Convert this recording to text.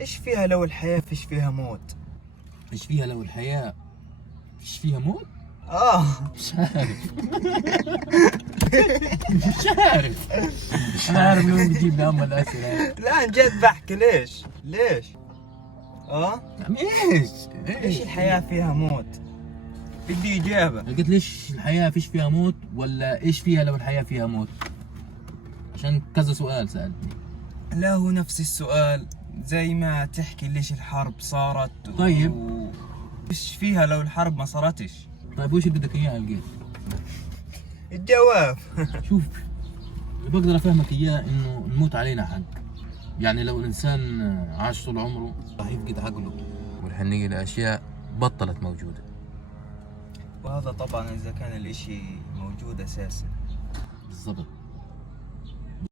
ايش فيها لو الحياة فيش فيها موت؟ ايش فيها لو الحياة فيش فيها موت؟ اه. مش عارف. مش عارف. انا عارف انه بتجيب لي هم الاسئله. لا عن جد بحكي، ليش؟ اه. يعني ايش؟ ليش الحياة فيها موت؟ بدي إجابة. قلت ليش الحياة فيش فيها موت ولا ايش فيها لو الحياة فيها موت؟ عشان كذا سؤال سألتني. لا هو نفس السؤال، زي ما تحكي ليش الحرب صارت طيب. ايش فيها لو الحرب ما صارتش؟ طيب وش بدك اياه القيت؟ الجواب. شوف، اللي بقدر افهمك اياه انه الموت علينا حق. يعني لو الانسان عاش طول عمره راح يفقد عقله والحنية لاشياء بطلت موجودة. وهذا طبعا إذا كان الإشي موجود أساسا. بالضبط.